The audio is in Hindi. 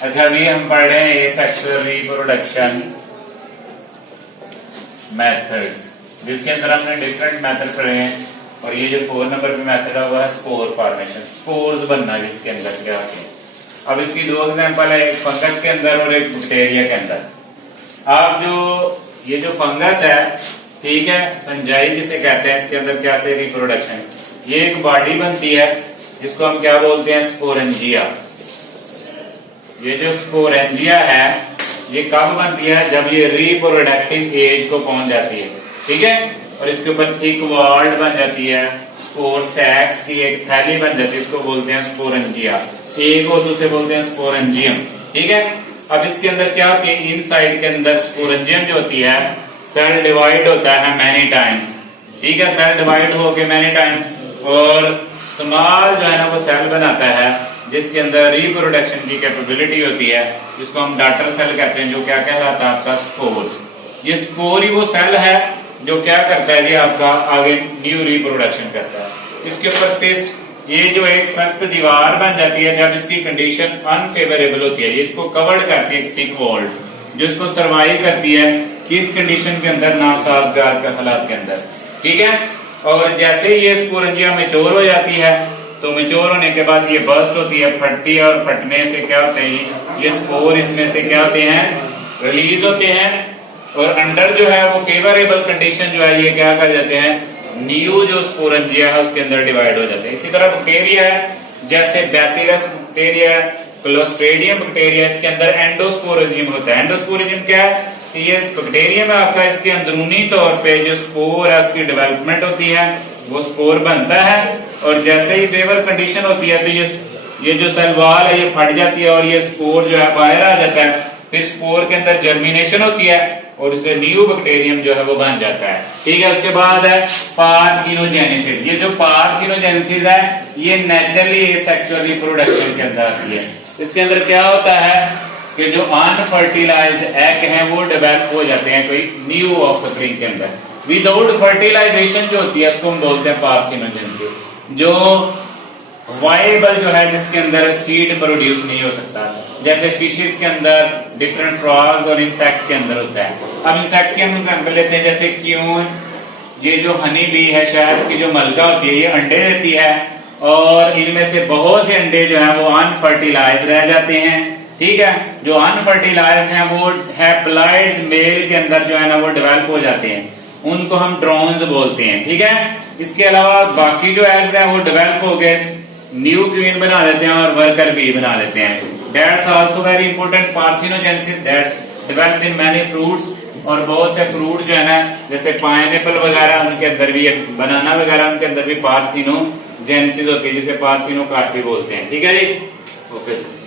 अच्छा, अभी हम पढ़ रहे हैं एसेक्सुअल रिप्रोडक्शन मेथड्स, जिसके अंदर हमने डिफरेंट मेथड पढ़े हैं। और ये जो 4 नंबर पे मेथड है वो है स्पोर फॉर्मेशन, स्पोर्स बनना जिसके अंदर क्या होते हैं। अब इसकी 2 एग्जांपल है, एक फंगस के अंदर और एक बैक्टीरिया के अंदर। आप जो ये जो फंगस है, ठीक है, फंजाई जिसे कहते हैं, इसके अंदर क्या से रिप्रोडक्शन, ये एक बॉडी बनती है जिसको हम क्या बोलते हैं, स्पोरेंजिया। ये जो स्पोरेंजिया है ये कब बनती है, जब ये रिप्रोडक्टिव एज को पहुंच जाती है, ठीक है। और इसके ऊपर थिक वॉल्ड बन जाती है, स्पोर सैक्स की एक थैली बन जाती है, इसको बोलते हैं स्पोरेंजिया। एक को दूसरे बोलते हैं स्पोरेंजियम, ठीक है। अब इसके अंदर क्या होती है, इनसाइड के अंदर स्पोरेंजियम जो होती है, सेल डिवाइड होता है मैनी टाइम्स, ठीक है, सेल डिवाइड होके मैनी टाइम्स, और स्मॉल जो है ना वो सेल बनाता है जिसके अंदर रिप्रोडक्शन की कैपेबिलिटी होती है, जिसको हम डॉटर सेल कहते हैं, जो क्या कहलाता है आपका स्पोर्स। ये स्पोर ही वो सेल है जो क्या करता है जी, आपका आगे न्यू रिप्रोडक्शन करता है। इसके ऊपर सिस्ट, ये जो एक सख्त दीवार बन जाती है जब इसकी कंडीशन अनफेवरेबल होती है, ये इसको कवर्ड करती है थिक वॉल्ड, जो इसको सर्वाइव करती है किस कंडीशन के अंदर, नासाजगार के हालात के अंदर, ठीक है। और जैसे ही ये स्पोरेंजिया मैच्योर हो जाती है, तो मैच्योर होने के बाद ये बर्स्ट होती है, फटती है, और फटने से क्या होते हैं, ये स्पोर इसमें से क्या होते हैं, रिलीज होते हैं, और अंडर जो है वो फेवरेबल कंडीशन जो है ये क्या कर जाते हैं, न्यू जो स्पोरेंजिया है उसके अंदर डिवाइड हो जाते हैं। इसी तरह बैक्टीरिया है, जैसे बैसिलस बैक्टीरिया, क्लोस्ट्रिडियम बैक्टीरिया, इसके अंदर एंडोस्पोरेंजियम होता है। एंडोस्पोरेंजियम क्या है, ये बैक्टीरिया में आपका इसके अंदरूनी तौर पे जो स्पोर है उसकी डेवलपमेंट होती है, वो स्पोर बनता है, और जैसे ही फेवर कंडीशन होती है तो ये जो सेल वॉल है ये फट जाती है और ये स्पोर जो है बाहर आ जाता है। फिर स्पोर के अंदर जर्मिनेशन होती है और इससे न्यू बैक्टीरियम जो है वो बन जाता है, ठीक है। उसके बाद है पार्थिनोजेनेसिस। ये जो पार्थिनोजेनेसिस है ये नेचुरली एसेक्सुअल रिप्रोडक्शन के अंदर आती है। इसके अंदर क्या होता है कि जो अनफर्टिलाइज्ड एग हैं वो डेवलप हो जाते हैं कोई न्यू ऑफस्प्रिंग के अंदर। विदाउट फर्टिलाइजेशन जो होती है उसको हम बोलते हैं पार्थिनोजेनेसिस। जो वाइबल जो है जिसके अंदर सीड प्रोड्यूस नहीं हो सकता, जैसे फिशेस के अंदर, डिफरेंट फ्रॉग्स और इंसेक्ट के अंदर होता है। अब इंसेक्ट के हम एग्जांपल लेते हैं, जैसे क्यून, ये जो हनी बी है, शहद की जो मलका होती है, ये अंडे देती है, और इनमें से बहुत से अंडे जो है वो अनफर्टिलाइज रह जाते हैं, ठीक है। जो अनफर्टिलाइज हैं वो हैप्लॉइड्स मेल के अंदर जो है ना वो डेवलप हो जाते हैं, उनको हम ड्रोन्स बोलते हैं, ठीक है। इसके अलावा बाकी जो एग्स हैं वो डेवलप हो गए, न्यू क्वीन बना देते हैं और वर्कर बी बना देते हैं। That's also very important, parthenogenesis that's developed in many fruits. और बहुत से फ्रूट जो है ना, जैसे पाइनएप्पल वगैरह, उनके अंदर भी, बनाना वगैरह, उनके अंदर भी पार्थिनोजेनेसिस होती है, जिसे पार्थिनोकार्पी बोलते हैं, ठीक है जी। ओके।